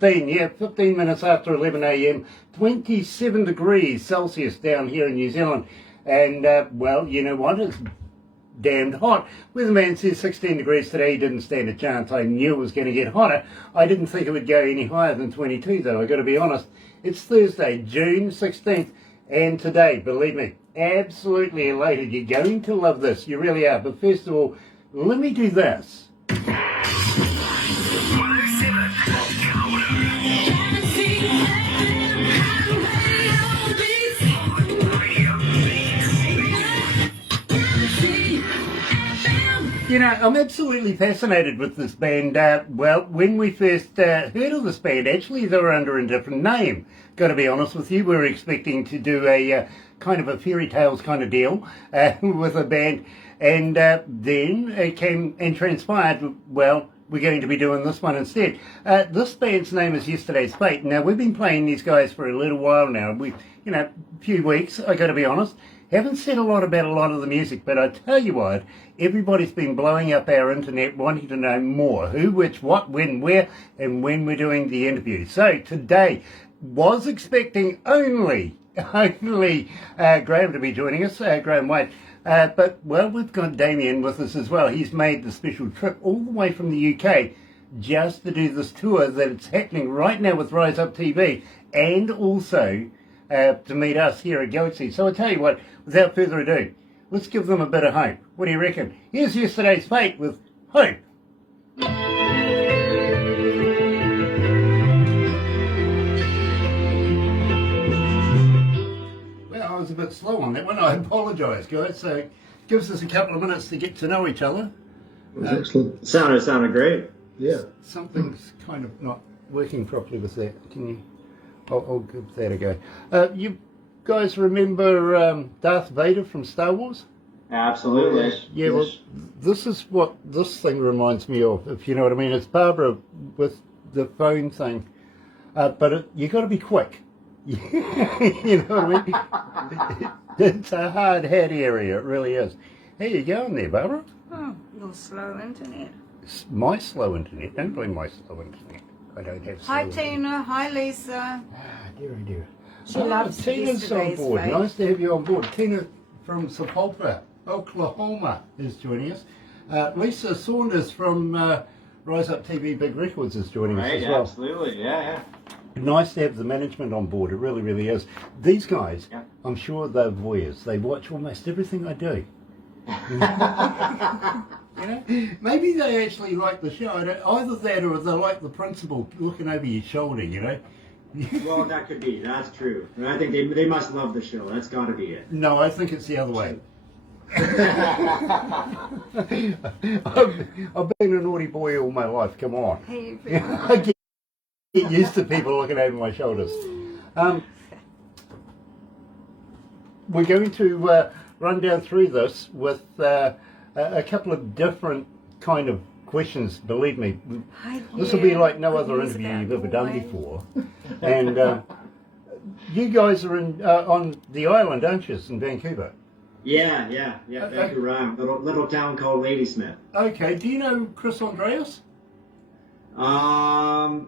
15 minutes after 11 a.m, 27 degrees Celsius down here in New Zealand. And, well, you know what? It's damned hot. Weatherman says 16 degrees today. He didn't stand a chance. I knew it was going to get hotter. I didn't think it would go any higher than 22, though. I've got to be honest. It's Thursday, June 16th, and today, believe me, absolutely elated. You're going to love this. You really are. But first of all, let me do this. You know, I'm absolutely fascinated with this band. Well, when we first heard of this band, actually they were under a different name. Got to be honest with you, we were expecting to do a kind of a fairy tales kind of deal with a band. And then it came and transpired, well, we're going to be doing this one instead. This band's name is Yesterday's Fate. Now, we've been playing these guys for a little while now. A few weeks, I got to be honest. Haven't said a lot about a lot of the music, but I tell you what, everybody's been blowing up our internet wanting to know more. Who, which, what, when, where, and when we're doing the interview. So today, was expecting only Graham to be joining us, Graham White. But, well, we've got Damien with us as well. He's made the special trip all the way from the UK just to do this tour that it's happening right now with Rise Up TV, and also to meet us here at Galaxy. So I tell you what, without further ado, let's give them a bit of hope. What do you reckon? Here's Yesterday's Fate with Hope. Well, I was a bit slow on that one. I apologise, guys. So it gives us a couple of minutes to get to know each other. Excellent. Sounded great. Yeah. Something's kind of not working properly with that. Can you... I'll give that a go. You guys remember Darth Vader from Star Wars? Absolutely. Yeah, well, this is what this thing reminds me of, if you know what I mean. It's Barbara with the phone thing. But you got to be quick. You know what I mean? It's a hard hat area, it really is. How you going there, Barbara? Oh, your slow internet. It's my slow internet. Don't blame my slow internet. I don't have Hi Tina, hi Lisa. Dear. She loves Tina's on Yesterday's board. Fate. Nice to have you on board. Tina from Sapulpa, Oklahoma is joining us. Lisa Saunders from Rise Up TV Big Records is joining us as well. Absolutely, yeah. Nice to have the management on board. It really, really is. These guys, Yeah. I'm sure they're voyeurs. They watch almost everything I do. You know, maybe they actually like the show. Either that or they like the principal looking over your shoulder, you know. Well, that could be. That's true. And I think they must love the show. That's got to be it. No, I think it's the other way. I've been a naughty boy all my life. Come on. Hey, I get used to people looking over my shoulders. We're going to run down through this with a couple of different kind of questions. Believe me, this will be like no other interview you've ever done before. And you guys are on the island, aren't you, in Vancouver? Yeah. Vancouver Island, little town called Ladysmith. Okay. Do you know Chris Andreas? No,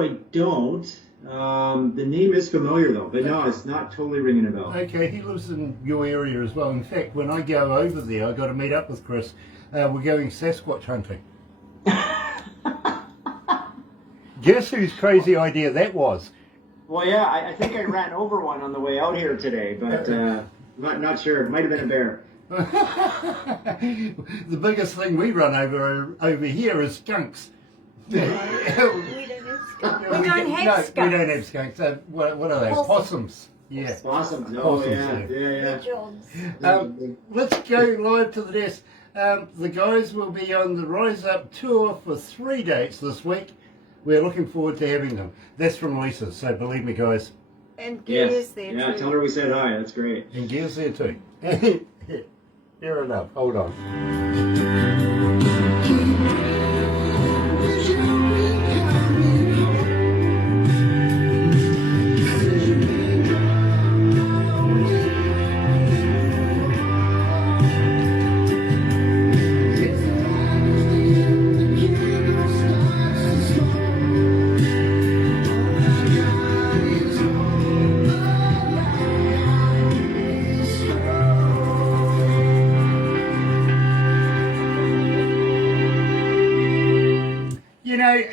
I don't. The name is familiar though, but no, it's not totally ringing a bell. Okay, he lives in your area as well. In fact, when I go over there, I've got to meet up with Chris. We're going Sasquatch hunting. Guess whose crazy idea that was? Well, yeah, I think I ran over one on the way out here today, but not sure. It might have been a bear. The biggest thing we run over here is skunks. We don't have skunks. We don't have skunks. What are they? Possums. Yeah. Possums. Oh, Possums, yeah. Let's go live to the desk. The guys will be on the Rise Up tour for 3 dates this week. We're looking forward to having them. That's from Lisa, so believe me, guys. And Gear's there too. Yeah, tell her we said hi. That's great. And Gear's there too. Fair enough. Hold on.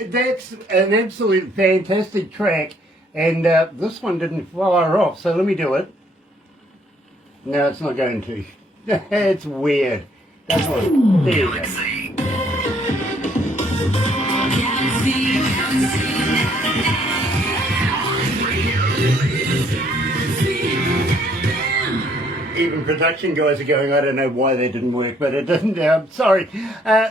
that's an absolute fantastic track, and this one didn't fire off, so let me do it. No, it's not going to. It's weird. That's what, there you go. Even production guys are going, I don't know why they didn't work, but it didn't. Sorry.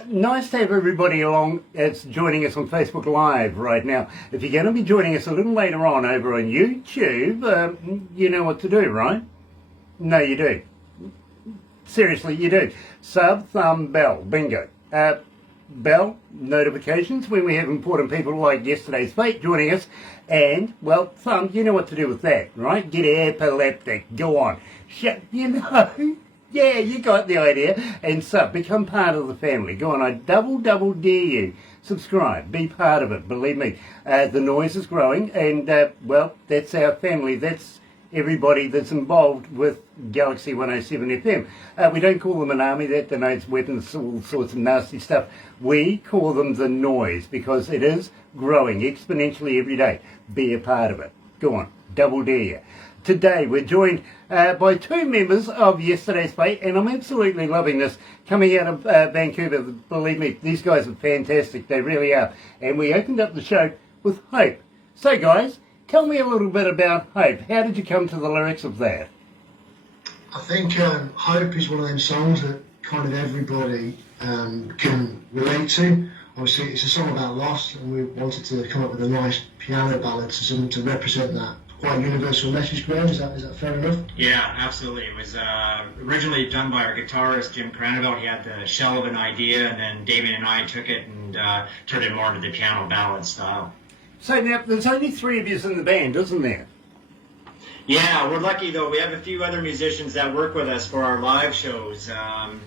Nice to have everybody along. It's joining us on Facebook Live right now. If you're going to be joining us a little later on over on YouTube, you know what to do, right? No, you do. Seriously, you do. Sub, thumb, bell. Bingo. Bell, notifications when we have important people like Yesterday's Fate joining us. And, well, thumb, you know what to do with that, right? Get epileptic. Go on. You know. Yeah, you got the idea. And sub, become part of the family. Go on, I double dare you. Subscribe. Be part of it. Believe me. The noise is growing. And, well, that's our family. That's everybody that's involved with Galaxy 107 FM. We don't call them an army. That denotes weapons, all sorts of nasty stuff. We call them the noise because it is growing exponentially every day. Be a part of it. Go on, double dare you. Today we're joined by two members of Yesterday's Fate, and I'm absolutely loving this. Coming out of Vancouver, believe me, these guys are fantastic. They really are. And we opened up the show with Hope. So guys, tell me a little bit about Hope. How did you come to the lyrics of that? I think Hope is one of them songs that kind of everybody can relate to. Obviously, it's a song about loss, and we wanted to come up with a nice piano ballad to something to represent that quite universal message. Graham, is that fair enough? Yeah, absolutely. It was originally done by our guitarist Jim Craneville. He had the shell of an idea, and then Damien and I took it and turned it more into the piano ballad style. So now, there's only three of you in the band, isn't there? Yeah, we're lucky though. We have a few other musicians that work with us for our live shows.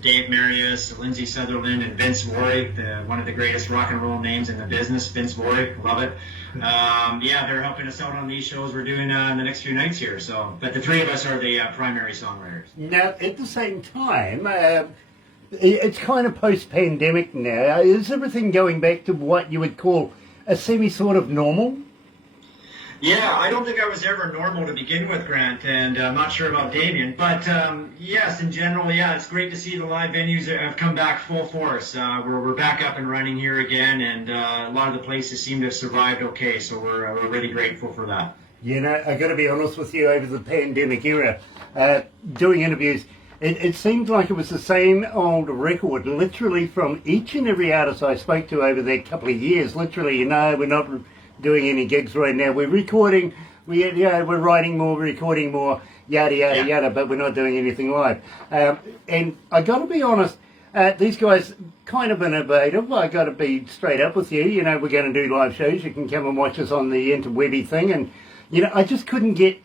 Dave Marius, Lindsay Sutherland, and Vince Warwick, one of the greatest rock and roll names in the business. Vince Warwick, love it. Yeah, they're helping us out on these shows we're doing in the next few nights here. So, but the three of us are the primary songwriters. Now, at the same time, it's kind of post-pandemic now. Is everything going back to what you would call a semi-sort of normal? Yeah, I don't think I was ever normal to begin with, Grant, and I'm not sure about Damien. But yes, in general, yeah, it's great to see the live venues have come back full force. We're back up and running here again, and a lot of the places seem to have survived okay, so we're really grateful for that. You know, I got to be honest with you, over the pandemic era, doing interviews, it seemed like it was the same old record, literally from each and every artist I spoke to over that couple of years. Literally, you know, we're not doing any gigs right now. We're recording, we're writing more, recording more, yada, yada, yada, but we're not doing anything live. And I got to be honest, these guys kind of innovative. I got to be straight up with you. You know, we're going to do live shows. You can come and watch us on the interwebby thing. And, you know, I just couldn't get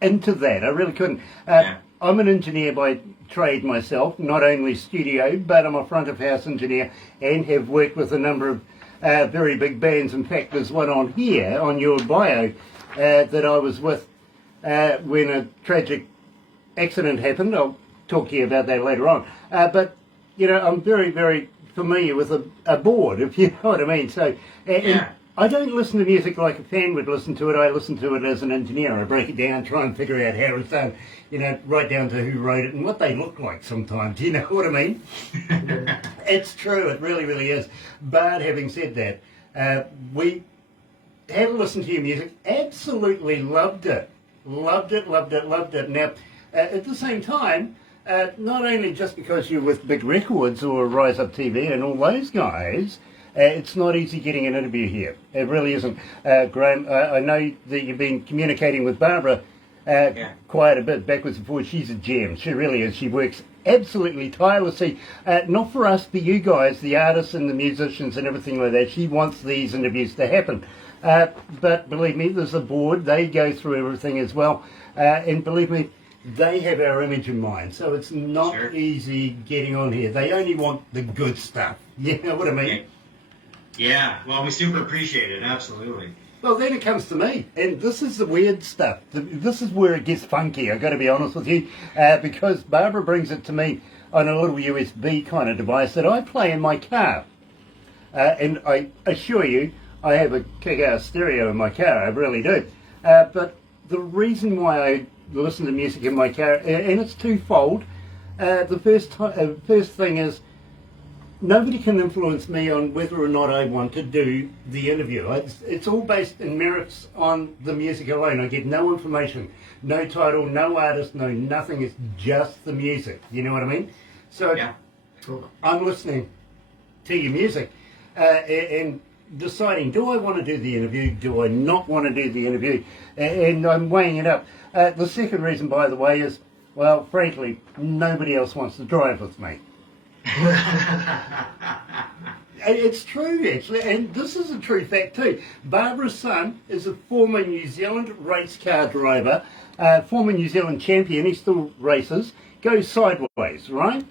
into that. I really couldn't. I'm an engineer by trade myself, not only studio, but I'm a front of house engineer and have worked with a number of very big bands. In fact, there's one on here, on your bio, that I was with when a tragic accident happened. I'll talk to you about that later on. But, you know, I'm very, very familiar with a board, if you know what I mean. So, and I don't listen to music like a fan would listen to it. I listen to it as an engineer. I break it down, try and figure out how it's done, you know, right down to who wrote it and what they look like sometimes. You know what I mean? It's true. It really, really is. But having said that, we had a listen to your music. Absolutely loved it. Loved it, loved it, loved it. Now, at the same time, not only just because you're with big records or Rise Up TV and all those guys, it's not easy getting an interview here. It really isn't. Graham, I know that you've been communicating with Barbara quite a bit, backwards and forwards. She's a gem. She really is. She works absolutely tirelessly. Not for us, for you guys, the artists and the musicians and everything like that. She wants these interviews to happen. But believe me, there's a board. They go through everything as well. And believe me, they have our image in mind. So it's not easy getting on here. They only want the good stuff. You know what I mean? Yeah, well, we super appreciate it, absolutely. Well, then it comes to me, and this is the weird stuff. This is where it gets funky, I've got to be honest with you, because Barbara brings it to me on a little USB kind of device that I play in my car. And I assure you, I have a kick-ass stereo in my car, I really do. But the reason why I listen to music in my car, and it's twofold. The first thing is, nobody can influence me on whether or not I want to do the interview. It's all based in merits on the music alone. I get no information, no title, no artist, no nothing. It's just the music. You know what I mean? So Yeah. I'm listening to your music and deciding, do I want to do the interview? Do I not want to do the interview? And I'm weighing it up. The second reason, by the way, is, well, frankly, nobody else wants to drive with me. It's true, actually, and this is a true fact too. Barbara's son is a former New Zealand race car driver, former New Zealand champion. He still races, goes sideways, right?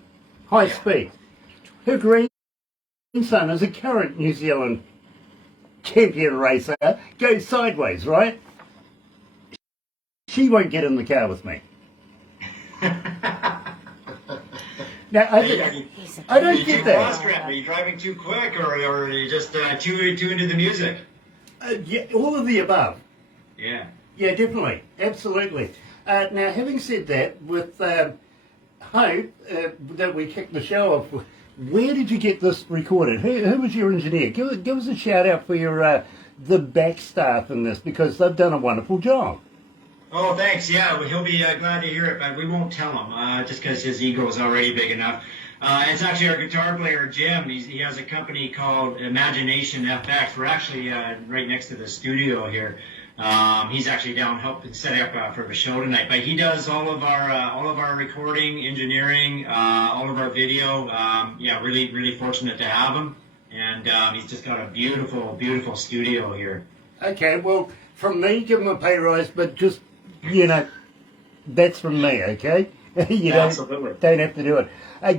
High speed. Her grandson is a current New Zealand champion racer, goes sideways, right? She won't get in the car with me. Now, I don't get that. Are you driving too quick, or are you just too into the music? Yeah, all of the above. Yeah. Yeah, definitely. Absolutely. Now, having said that, with Hope, that we kicked the show off, where did you get this recorded? Who was your engineer? Give us a shout out for your the back staff in this, because they've done a wonderful job. Oh, thanks. Yeah, well, he'll be glad to hear it, but we won't tell him just because his ego is already big enough. It's actually our guitar player, Jim. He has a company called Imagination FX. We're actually right next to the studio here. He's actually down helping set up for the show tonight. But he does all of our recording, engineering, all of our video. Yeah, really fortunate to have him. And he's just got a beautiful studio here. Okay, well, from me, give him a pay rise, but just, you know, that's from me, okay? You Absolutely. don't have to do it.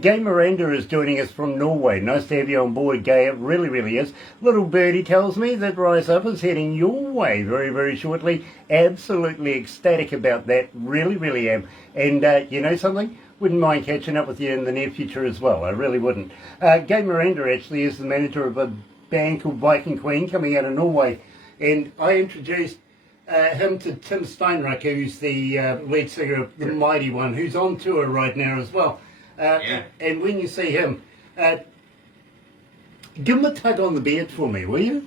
Gay Miranda is joining us from Norway. Nice to have you on board, Gay. It really is. Little birdie tells me that Rise Up is heading your way very shortly. Absolutely ecstatic about that. Really am. And you know something? Wouldn't mind catching up with you in the near future as well. I really wouldn't. Gay Miranda actually is the manager of a band called Viking Queen coming out of Norway. And I introduced him to Tim Steinruck, who's the lead singer of The Mighty One, who's on tour right now as well. And when you see him, give him a tug on the beard for me, will you?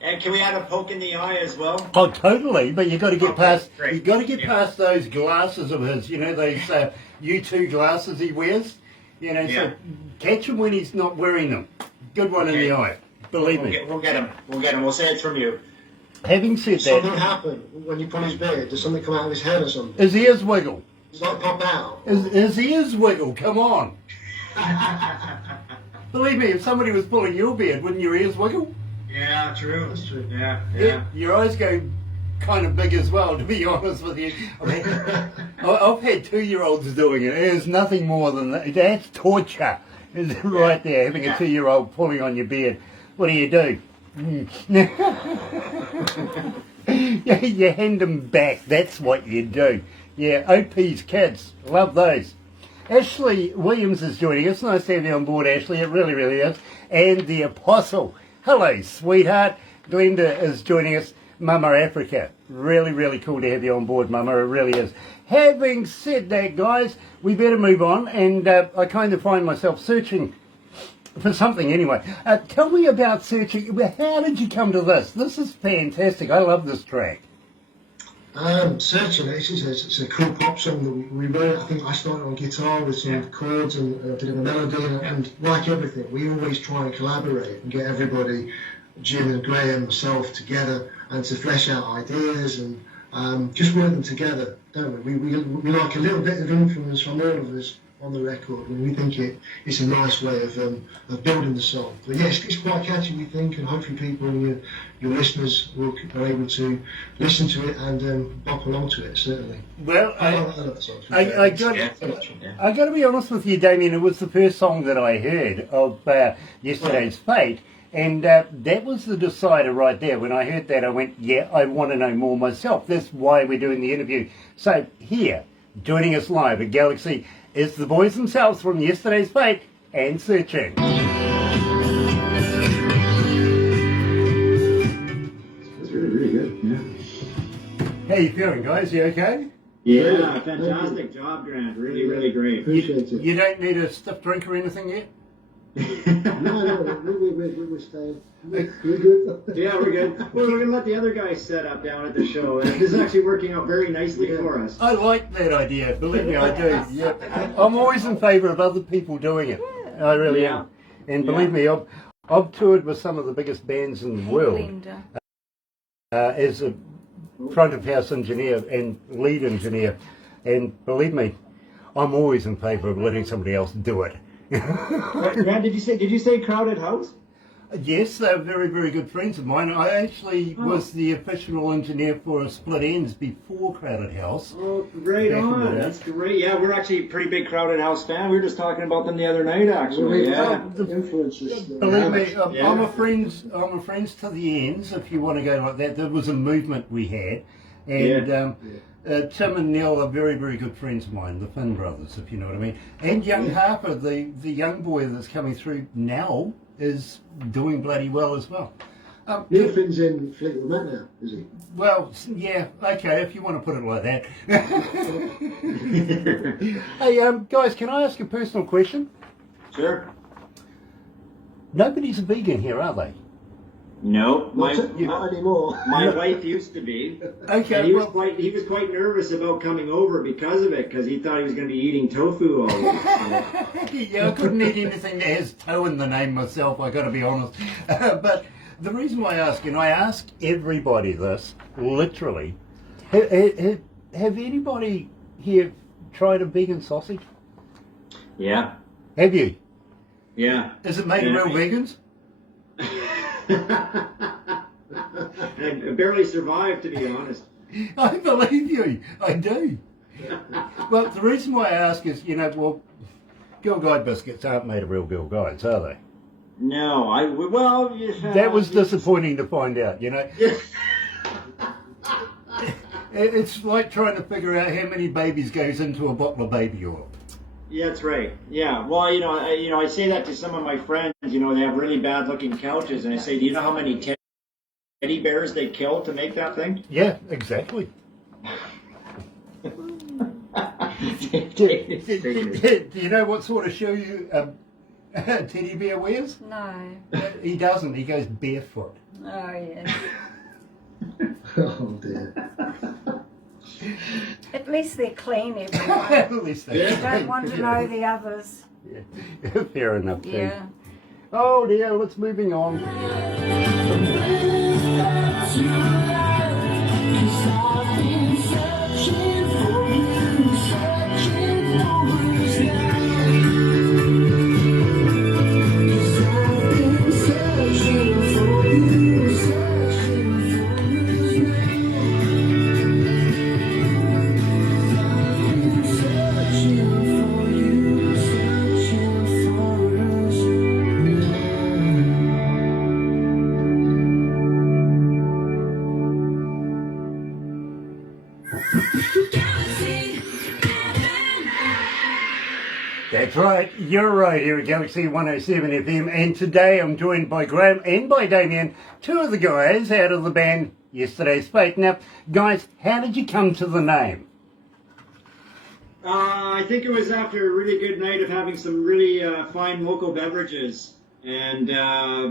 And can we add a poke in the eye as well? Oh, totally. But you got to get past. Great. You got to get past those glasses of his. You know those U2 glasses he wears. You know, so catch him when he's not wearing them. Good one in the eye. Believe me. We'll get him. We'll say it's from you. Having said Something that, happen when you pull his beard. Does something come out of his head or something? his ears wiggle. Does that pop out? His ears wiggle. Come on. Believe me, if somebody was pulling your beard, wouldn't your ears wiggle? Yeah, true. That's true. Yeah. Your eyes go kind of big as well, to be honest with you. I mean, I've had 2-year-olds doing it. There's nothing more than that. That's torture. Right there, having a 2-year-old pulling on your beard. What do? You hand them back. That's what you do. Yeah, OP's kids. Love those. Ashley Williams is joining us. Nice to have you on board, Ashley. It really is. And the Apostle. Hello, sweetheart. Glenda is joining us. Mama Africa. Really cool to have you on board, Mama. It really is. Having said that, guys, we better move on. And I kind of find myself searching for something anyway. Tell me about searching. How did you come to this? This is fantastic. I love this track. Searching, it's a cool pop song that we wrote. I think I started on guitar with some chords and a bit of a melody, and like everything, we always try and collaborate and get everybody, Jim and Graham, myself, together and to flesh out ideas and just work them together, don't we? We like a little bit of influence from all of us on the record, and we think it's a nice way of building the song. But yes, it's quite catchy, we think, and hopefully people, your listeners, are able to listen to it and bop along to it, certainly. Well, I love the song. I got to be honest with you, Damien. It was the first song that I heard of Yesterday's Fate, and that was the decider right there. When I heard that, I went, yeah, I want to know more myself. That's why we're doing the interview. So here, joining us live at Galaxy, is the boys themselves from Yesterday's Fate and searching. That's really, really good. Yeah. How you feeling, guys? You okay? Yeah, fantastic job, Grant. Really, really great. Appreciate it. You don't need a stiff drink or anything yet? No, we're staying. We're good. Yeah, we're good. Well, we're going to let the other guys set up down at the show. And this is actually working out very nicely for us. I like that idea. Believe me, I do. Yeah. I'm always in favour of other people doing it. I really am. And believe me, I've toured with some of the biggest bands in the world Linda. as a front of house engineer and lead engineer. And believe me, I'm always in favour of letting somebody else do it. Grant, did you say Crowded House? Yes, they're very, very good friends of mine. I actually was the official engineer for Split Ends before Crowded House. Oh, great Back in the on. day. That's great. Yeah, we're actually a pretty big Crowded House fan. We were just talking about them the other night, actually. Yeah. Influences. Believe me, Yeah. I'm a friends to the ends. If you want to go like that, there was a movement we had, and Tim and Neil are very, very good friends of mine, the Finn brothers, if you know what I mean. And young Harper, the young boy that's coming through now, is doing bloody well as well. Finn's in Fleetwood Mac now, is he? Well, yeah, okay, if you want to put it like that. Hey, guys, can I ask a personal question? Sure. Nobody's a vegan here, are they? No, Not anymore. my wife used to be. Okay, And he was well, quite nervous about coming over because of it, because he thought he was going to be eating tofu all week. yeah, I couldn't eat anything that has toe in the name myself, I got to be honest. But the reason why I ask, and I ask everybody this, literally, have anybody here tried a vegan sausage? Yeah. Have you? Yeah. Is it made of real vegans? I barely survived, to be honest. I believe you. I do. Well, the reason why I ask is, well, Girl Guide biscuits aren't made of real Girl Guides, are they? No, That was disappointing to find out, It's like trying to figure out how many babies goes into a bottle of baby oil. Yeah, that's right. Yeah. Well, I say that to some of my friends. They have really bad-looking couches, and I say, do you know how many teddy bears they kill to make that thing? Yeah, exactly. Do you know what sort of shoe a teddy bear wears? No. He doesn't. He goes barefoot. Oh, yes. Oh dear. At least they're clean, everyone. At least they You don't want to know the others. Yeah. Fair enough, too. Yeah. Oh dear, let's moving on. That's right, you're right here at Galaxy107 FM, and today I'm joined by Graham and by Damien, two of the guys out of the band Yesterday's Fate. Now, guys, how did you come to the name? I think it was after a really good night of having some really fine local beverages. And,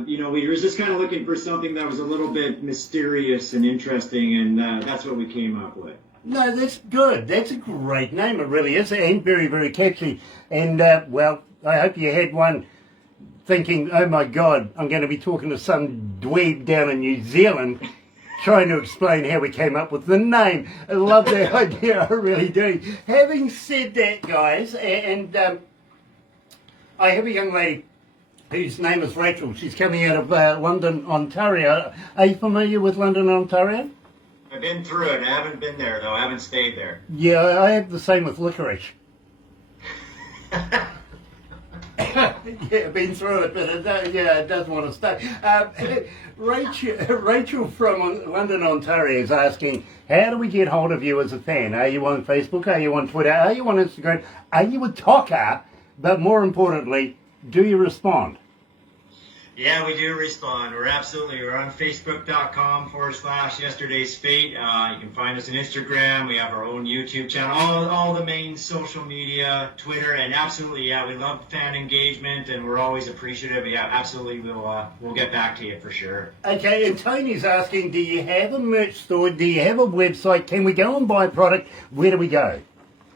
we were just kind of looking for something that was a little bit mysterious and interesting, and that's what we came up with. No, that's good. That's a great name. It really is, and very, very catchy. And, well, I hope you had one thinking, oh my God, I'm going to be talking to some dweeb down in New Zealand trying to explain how we came up with the name. I love that idea, I really do. Having said that, guys, and I have a young lady whose name is Rachel. She's coming out of London, Ontario. Are you familiar with London, Ontario? I've been through it. I haven't been there, though. I haven't stayed there. Yeah, I have the same with licorice. Yeah, been through it, but it does want to stay. Rachel from London, Ontario is asking, how do we get hold of you as a fan? Are you on Facebook? Are you on Twitter? Are you on Instagram? Are you a talker? But more importantly, do you respond? Yeah, we do respond. We're on Facebook.com/Yesterday's Fate. You can find us on Instagram. We have our own YouTube channel, all the main social media, Twitter, and absolutely, yeah, we love fan engagement, and we're always appreciative. Yeah, absolutely, we'll get back to you for sure. Okay, and Tony's asking, do you have a merch store? Do you have a website? Can we go and buy product? Where do we go?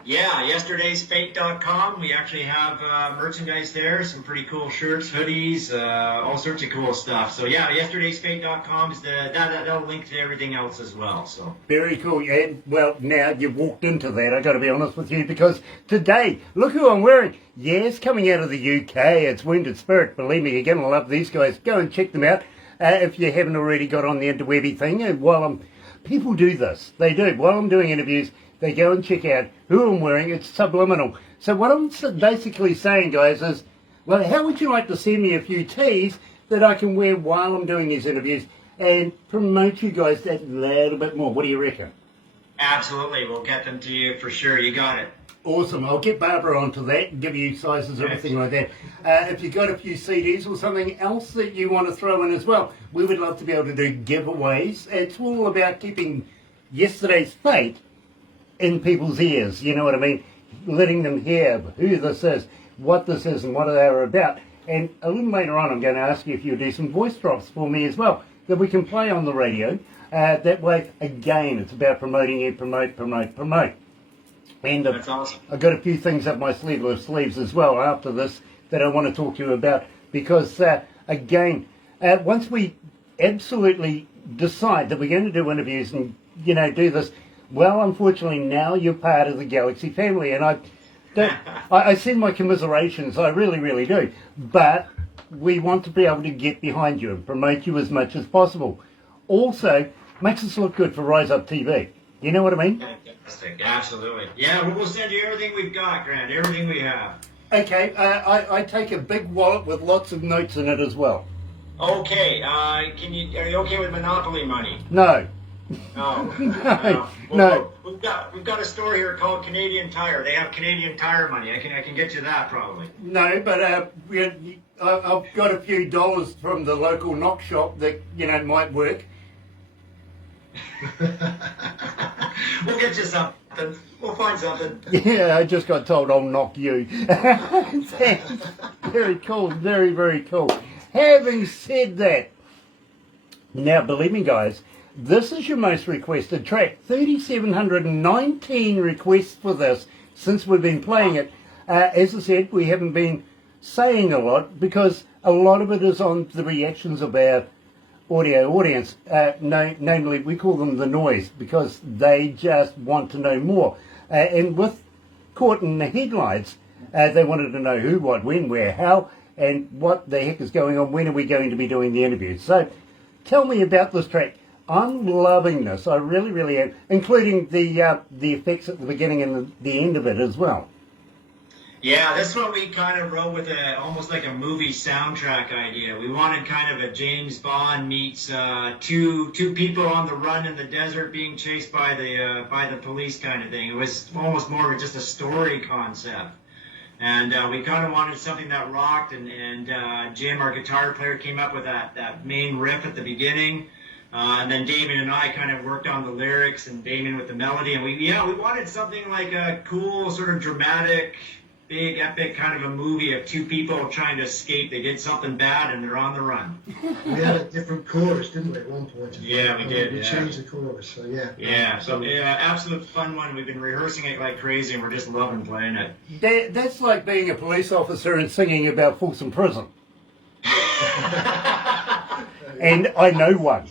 Yeah, yesterdaysfate.com. We actually have merchandise there, some pretty cool shirts, hoodies, all sorts of cool stuff. So yeah, yesterdaysfate.com is that'll link to everything else as well. So Very cool. And well, now you've walked into that, I've got to be honest with you, because today, look who I'm wearing. Yes, coming out of the UK, it's Wounded Spirit. Believe me, you're going to love these guys. Go and check them out if you haven't already got on the interwebby thing. And people do this. They do. While I'm doing interviews, they go and check out who I'm wearing. It's subliminal. So what I'm basically saying, guys, is, well, how would you like to send me a few tees that I can wear while I'm doing these interviews and promote you guys that little bit more? What do you reckon? absolutely, we'll get them to you for sure. You got it. Awesome. I'll get Barbara onto that and give you sizes, everything like that. If you've got a few CDs or something else that you want to throw in as well, we would love to be able to do giveaways. It's all about keeping Yesterday's Fate in people's ears, you know what I mean? Letting them hear who this is, what this is, and what they're about. And a little later on, I'm going to ask you if you'll do some voice drops for me as well, that we can play on the radio. That way, again, it's about promoting you, promote. And That's awesome. I've got a few things up my sleeves as well after this that I want to talk to you about, because, again, once we absolutely decide that we're going to do interviews and, do this, well, unfortunately, now you're part of the Galaxy family, and I send my commiserations, I really, really do. But we want to be able to get behind you and promote you as much as possible. Also, makes us look good for Rise Up TV. You know what I mean? Fantastic. Absolutely. Yeah, we'll send you everything we've got, Grant, everything we have. Okay, I take a big wallet with lots of notes in it as well. Okay, are you okay with Monopoly money? No. No. No. We've got a store here called Canadian Tire. They have Canadian Tire money. I can get you that probably. No, but I've got a few dollars from the local knock shop that, might work. We'll get you something. We'll find something. Yeah, I just got told I'll knock you. Very cool, very, very cool. Having said that, now believe me guys, this is your most requested track. 3,719 requests for this since we've been playing it. As I said, we haven't been saying a lot because a lot of it is on the reactions of our audio audience. Namely, we call them the noise because they just want to know more. And with Caught in the Headlights, they wanted to know who, what, when, where, how, and what the heck is going on. When are we going to be doing the interviews? So tell me about this track. I'm loving this. I really, really am, including the effects at the beginning and the end of it as well. Yeah, this one we kind of wrote with almost like a movie soundtrack idea. We wanted kind of a James Bond meets two people on the run in the desert being chased by the police kind of thing. It was almost more of just a story concept. And we kind of wanted something that rocked, and Jim, our guitar player, came up with that main riff at the beginning. And then Damien and I kind of worked on the lyrics, and Damien with the melody. And we wanted something like a cool, sort of dramatic, big, epic kind of a movie of two people trying to escape. They did something bad, and they're on the run. We had a different chorus, didn't we, at one point? Yeah, we did. We changed the chorus, so yeah. Yeah, so absolute fun one. We've been rehearsing it like crazy, and we're just loving playing it. That's like being a police officer and singing about Folsom Prison. And I know one.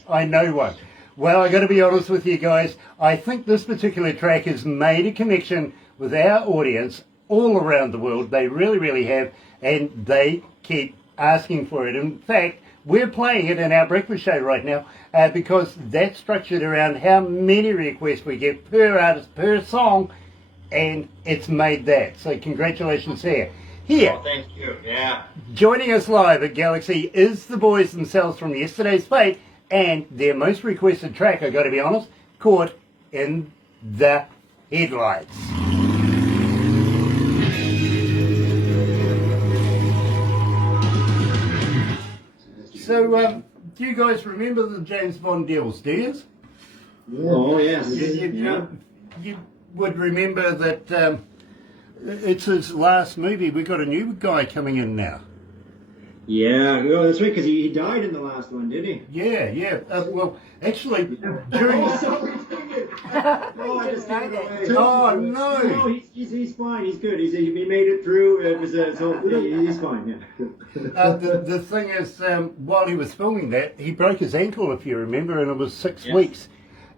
Well, I got to be honest with you guys. I think this particular track has made a connection with our audience all around the world. They really, really have, and they keep asking for it. In fact, we're playing it in our breakfast show right now because that's structured around how many requests we get per artist, per song, and it's made that. So congratulations here. Here. Oh, thank you. Yeah. Joining us live at Galaxy is the boys themselves from Yesterday's Fate, and their most requested track, I got to be honest, Caught in the Headlights. So, do you guys remember the James Bond deals, do you? Oh, yes. You would remember that it's his last movie. We've got a new guy coming in now. Yeah, well, that's right, because he died in the last one, did he? Yeah. Well, actually, during... Oh, sorry. Oh, I just Didn't know gave it that. away. Oh, no. No, he's fine. He's good. He made it through. It was so he's fine. Yeah. The thing is, while he was filming that, he broke his ankle, if you remember, and it was 6 Yes. weeks.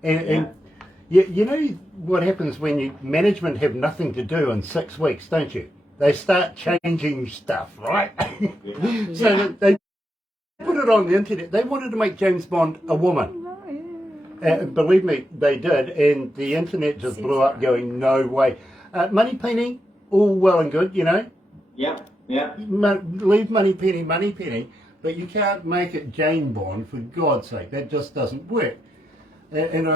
And you know what happens when management have nothing to do in 6 weeks, don't you? They start changing stuff, right? So that they put it on the internet. They wanted to make James Bond a woman. Believe me, they did, and the internet just blew up going, no way. Moneypenny, all well and good, you know. Yeah. Leave Moneypenny, but you can't make it Jane Bond, for God's sake. That just doesn't work. And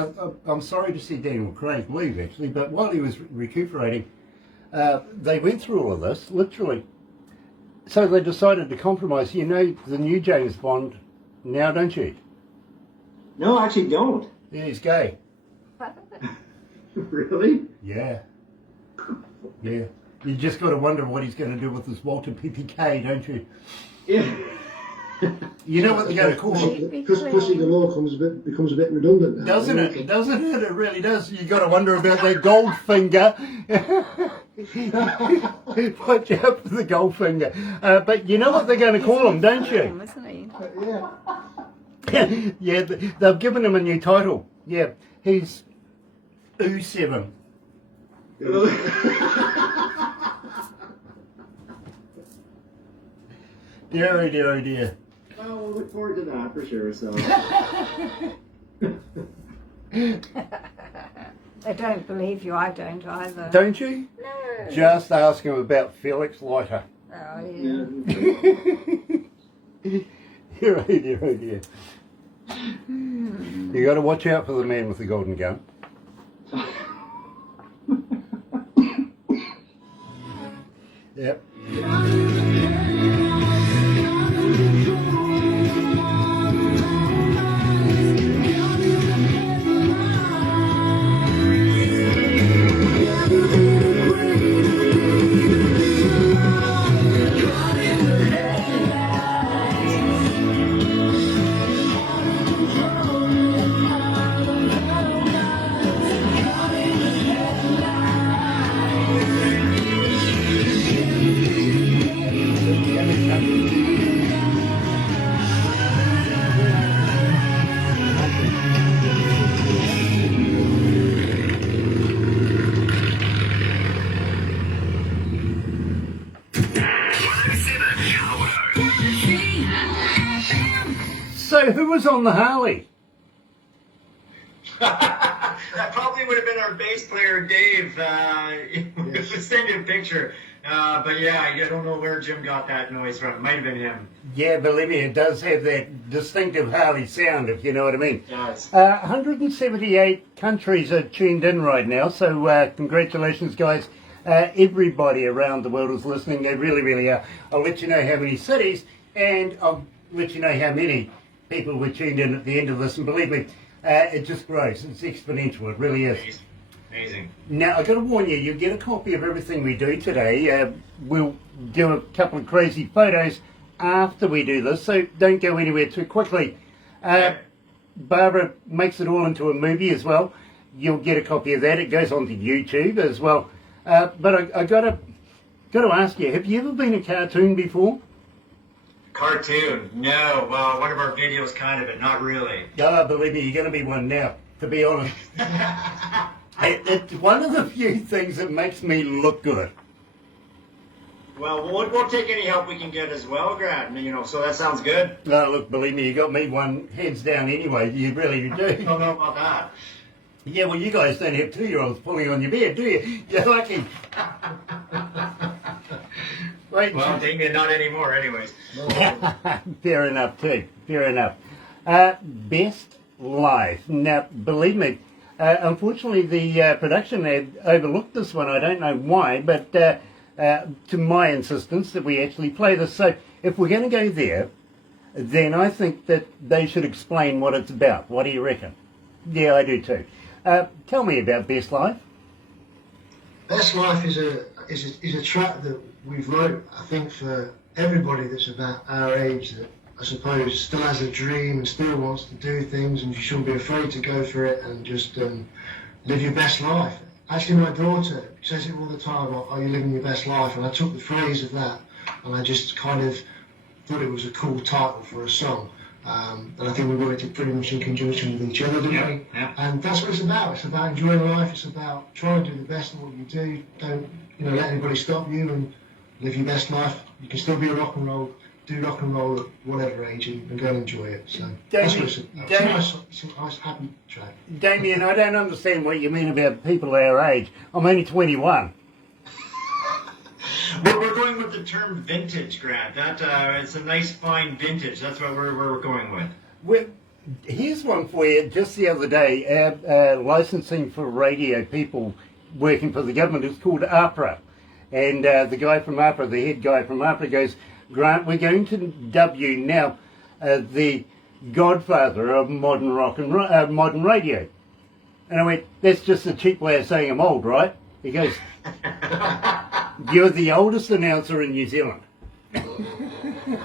I'm sorry to see Daniel Craig leave, actually, but while he was recuperating, they went through all of this, literally. So they decided to compromise. You know the new James Bond now, don't you? No, I actually don't. Yeah, he's gay. Really? Yeah. You just got to wonder what he's going to do with this Walter PPK, don't you? Yeah. You know what they're going to call him? Because Pussy Galore becomes a bit redundant now. Doesn't it? Doesn't it? It really does. You got to wonder about that Goldfinger. Watch out for the Goldfinger. But you know what they're going to call him, don't you? Isn't he? Yeah. Yeah, they've given him a new title. Yeah, he's U7. Dear, oh dear, oh dear. Well, we'll look forward to that for sure. So. They don't believe you. I don't either. Don't you? No. Just ask him about Felix Leiter. Oh, yeah. Dear, oh dear, oh dear. You got to watch out for the man with the golden gun. Yep. So who was on the Harley? That probably would have been our bass player, Dave. Send you a picture. But yeah, I don't know where Jim got that noise from. It might have been him. Yeah, believe me, it does have that distinctive Harley sound, if you know what I mean. It does. 178 countries are tuned in right now, so congratulations, guys. Everybody around the world is listening. They really, really are. I'll let you know how many cities, and I'll let you know how many people were tuned in at the end of this. And believe me, it just grows. It's exponential. It really is. Amazing. Now, I've got to warn you, you'll get a copy of everything we do today. We'll do a couple of crazy photos after we do this, so don't go anywhere too quickly. Barbara makes it all into a movie as well. You'll get a copy of that. It goes onto YouTube as well. But I got to ask you, have you ever been a cartoon before? Cartoon? No. Well, one of our videos kind of, but not really. Oh, believe me, you're going to be one now, to be honest. It's one of the few things that makes me look good. Well, we'll take any help we can get as well, Grant. So that sounds good. Oh, look, believe me, you got me one hands down anyway. You really do. I don't know about that. Yeah, well, you guys don't have 2-year-olds pulling on your bed, do you? You're lucky. Wait. Well, Damien, not anymore, anyways. Fair enough, too. Fair enough. Best Life. Now, believe me, unfortunately, the production had overlooked this one. I don't know why, but to my insistence that we actually play this. So if we're going to go there, then I think that they should explain what it's about. What do you reckon? Yeah, I do too. Tell me about Best Life. Best Life is a track that we've wrote, I think, for everybody that's about our age that I suppose still has a dream and still wants to do things, and you shouldn't be afraid to go for it and just live your best life. Actually, my daughter says it all the time, are you living your best life? And I took the phrase of that and I just kind of thought it was a cool title for a song. And I think we worked it pretty much in conjunction with each other, didn't we? Yeah. And that's what it's about. It's about enjoying life. It's about trying to do the best of what you do. Don't let anybody stop you, and live your best life. You can still be a rock and roll, do rock and roll at whatever age, and go and enjoy it. So that's what it's about. It's a nice, happy track. Damien, I don't understand what you mean about people our age. I'm only 21. We're going with the term vintage, Grant. That it's a nice, fine vintage. That's what we're going with. Well, here's one for you. Just the other day, our licensing for radio people working for the government is called APRA. And the guy from APRA, the head guy from APRA goes, Grant, we're going to dub you now the godfather of modern rock and modern radio. And I went, that's just a cheap way of saying I'm old, right? He goes, you're the oldest announcer in New Zealand.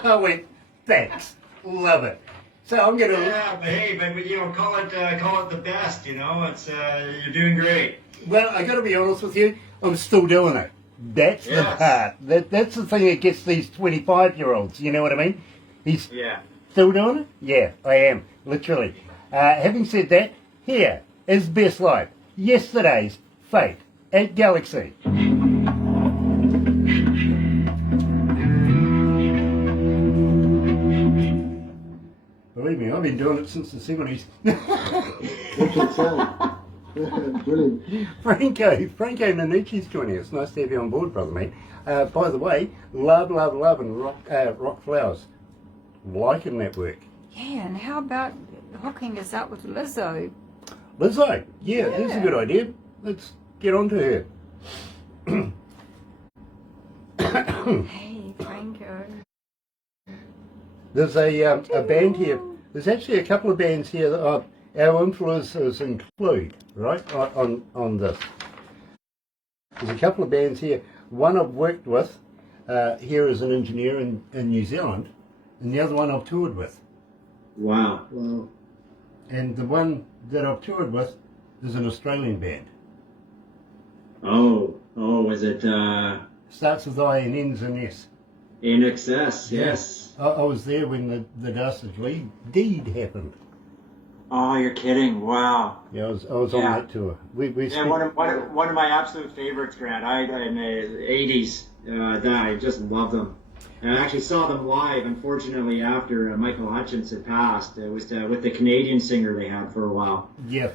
I went, thanks, love it. So I'm going to... Yeah, but hey, call it the best, it's, you're doing great. Well, I got to be honest with you, I'm still doing it. That's the part. That's the thing that gets these 25-year-olds, you know what I mean? He's still doing it? Yeah, I am, literally. Having said that, here is Best Life, yesterday's fate at Galaxy. Believe me, I've been doing it since the 70s. What can sound? Brilliant. Franco Nanucci's joining us. Nice to have you on board, brother mate. By the way, love and rock flowers. Liking that work. Yeah, and how about hooking us up with Lizzo? Lizzo, yeah, that's a good idea. Let's get on to her. Hey, Franco. There's a band here. There's actually a couple of bands here that our influences include, right, on this. There's a couple of bands here. One I've worked with here as an engineer in New Zealand, and the other one I've toured with. Wow. And the one that I've toured with is an Australian band. Oh, is it Starts with I and ends in S. In Excess? Yes. I was there when the Dastardly deed happened. Oh, you're kidding! Wow. Yeah, I was on that tour. We Yeah, one of my absolute favorites, Grant. In the '80s, I just love them. And I actually saw them live, unfortunately, after Michael Hutchence had passed. It was with the Canadian singer they had for a while. Yeah.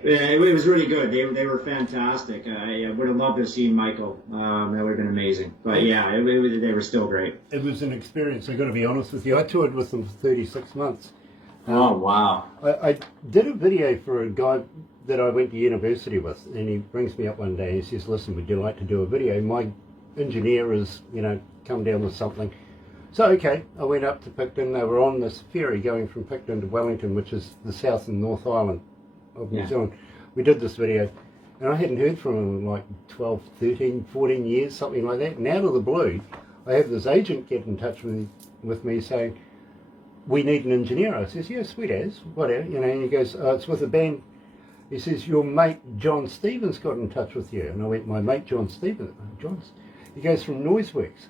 It was really good. They were fantastic. I would have loved to have seen Michael. That would have been amazing. But yeah, they were still great. It was an experience, I've got to be honest with you. I toured with them for 36 months. Oh, wow. I did a video for a guy that I went to university with, and he brings me up one day and he says, listen, would you like to do a video? My engineer has, come down with something. So, okay, I went up to Picton. They were on this ferry going from Picton to Wellington, which is the South and North Island of New Zealand. We did this video, and I hadn't heard from him in like 12, 13, 14 years, something like that. And out of the blue, I have this agent get in touch with me saying, we need an engineer. I says, yeah, sweet as, whatever, and he goes, it's with a band. He says, your mate John Stevens got in touch with you. And I went, my mate John Stevens? He goes, from Noiseworks.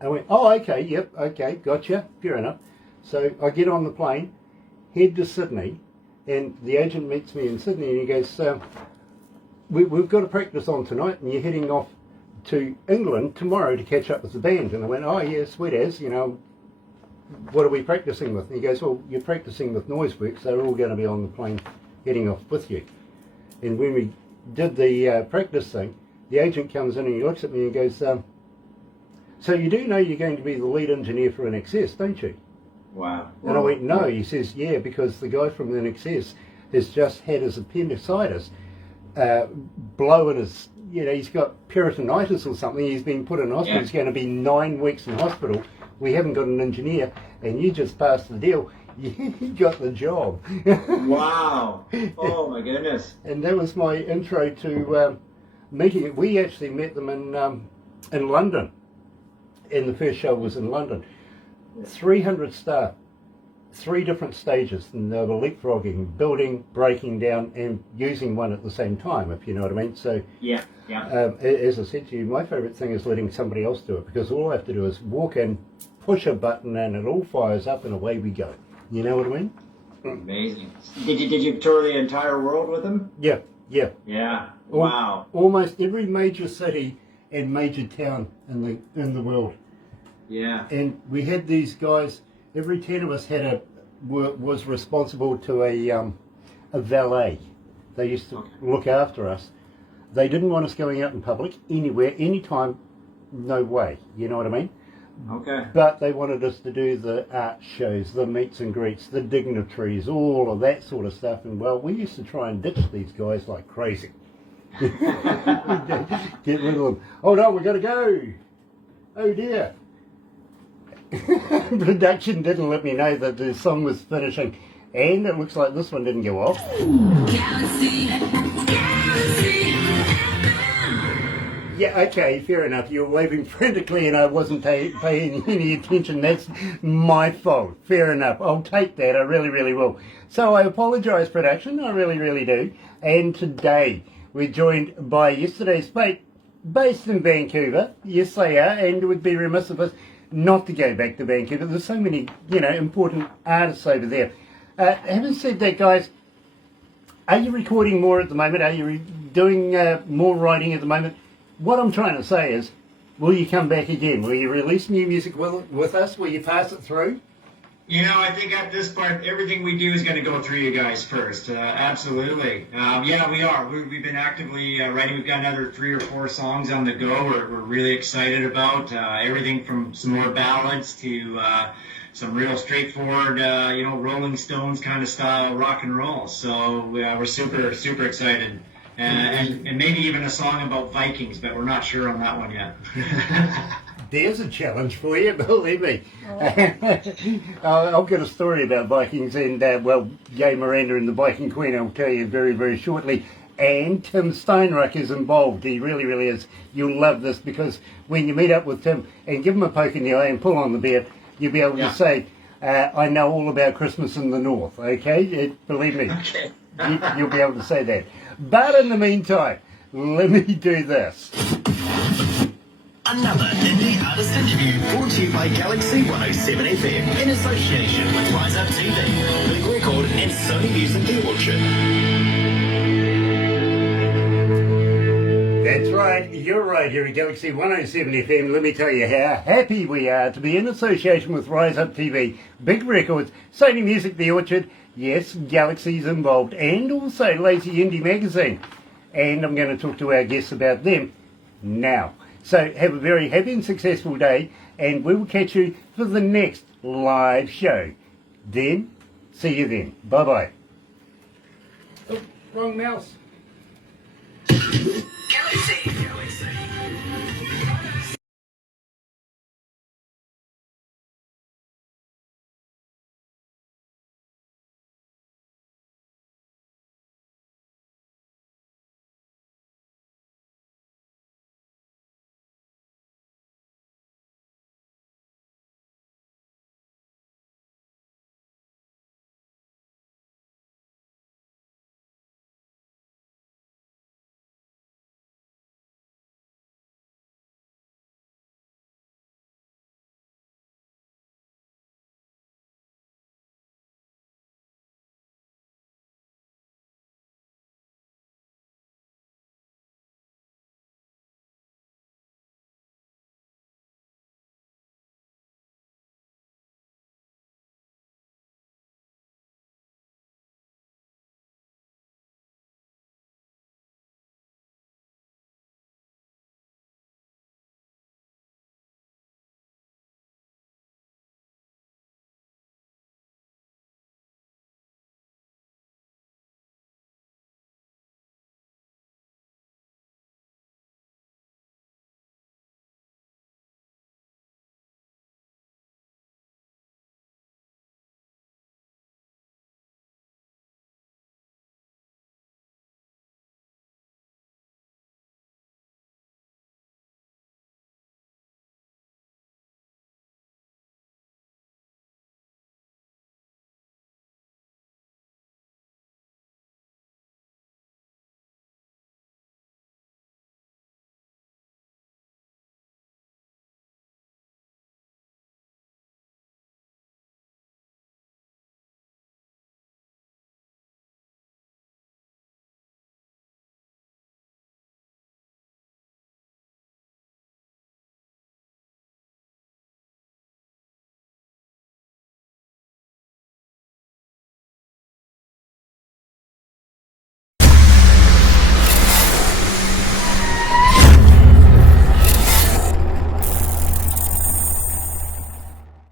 I went, oh, okay, yep, okay, gotcha, fair enough. So I get on the plane, head to Sydney, and the agent meets me in Sydney, and he goes, we've got a practice on tonight, and you're heading off to England tomorrow to catch up with the band. And I went, oh, yeah, sweet as, what are we practicing with? And he goes, well, you're practicing with Noiseworks. They're all going to be on the plane heading off with you. And when we did the practice thing, the agent comes in and he looks at me and goes, so you do know you're going to be the lead engineer for NXS, don't you? Wow. And I went, no. He says, yeah, because the guy from NXS has just had his appendicitis blow in his, he's got peritonitis or something. He's been put in hospital. He's going to be 9 weeks in hospital we haven't got an engineer, and you just passed the deal. You got the job. Wow. Oh my goodness. And that was my intro to meeting. We actually met them in London, and the first show was in London. 300 staff, 3 different stages, and they were leapfrogging, building, breaking down, and using one at the same time, if you know what I mean. So, Yeah. as I said to you, my favourite thing is letting somebody else do it, because all I have to do is walk in, push a button, and it all fires up, and away we go. You know what I mean? Amazing. Did you tour the entire world with them? Yeah. Yeah. Wow. Almost every major city and major town in the world. Yeah. And we had these guys. Every 10 of us was responsible to a valet. They used to look after us. They didn't want us going out in public anywhere, anytime. No way. You know what I mean? Okay. But they wanted us to do the art shows, the meets and greets, the dignitaries, all of that sort of stuff. And well, we used to try and ditch these guys like crazy. Get rid of them. Hold on, we got to go. Oh dear. Production didn't let me know that the song was finishing, and it looks like this one didn't go off. Yeah, okay, fair enough. You were waving frantically and I wasn't paying any attention. That's my fault. Fair enough. I'll take that. I really, really will. So I apologise, production. I really, really do. And today we're joined by yesterday's fate, based in Vancouver. Yes, they are. And it would be remiss of us not to go back to Vancouver. There's so many, important artists over there. Having said that, guys, are you recording more at the moment? Are you doing more writing at the moment? What I'm trying to say is, will you come back again? Will you release new music with us? Will you pass it through? I think at this part, everything we do is going to go through you guys first. Absolutely. Yeah, we are. We've been actively writing. We've got another 3 or 4 songs on the go. We're really excited about everything from some more ballads to some real straightforward, Rolling Stones kind of style rock and roll. So we're super, super excited. And maybe even a song about Vikings, but we're not sure on that one yet. There's a challenge for you, believe me. I've got a story about Vikings, and Gay Miranda and the Viking Queen, I'll tell you very, very shortly. And Tim Steinruck is involved. He really, really is. You'll love this, because when you meet up with Tim and give him a poke in the eye and pull on the beard, you'll be able to say, I know all about Christmas in the North, okay? Believe me. Okay. You'll be able to say that. But in the meantime, let me do this. Another indie artist interview brought to you by Galaxy107fm in association with Rise Up TV, Big Record and Sony Music The Orchard. That's right, you're right here at Galaxy 107 FM. Let me tell you how happy we are to be in association with Rise Up TV, Big Records, Sony Music The Orchard, yes, Galaxy's involved, and also Lazy Indie Magazine. And I'm going to talk to our guests about them now. So have a very happy and successful day, and we will catch you for the next live show. Then, see you then. Bye-bye. Oh, wrong mouse.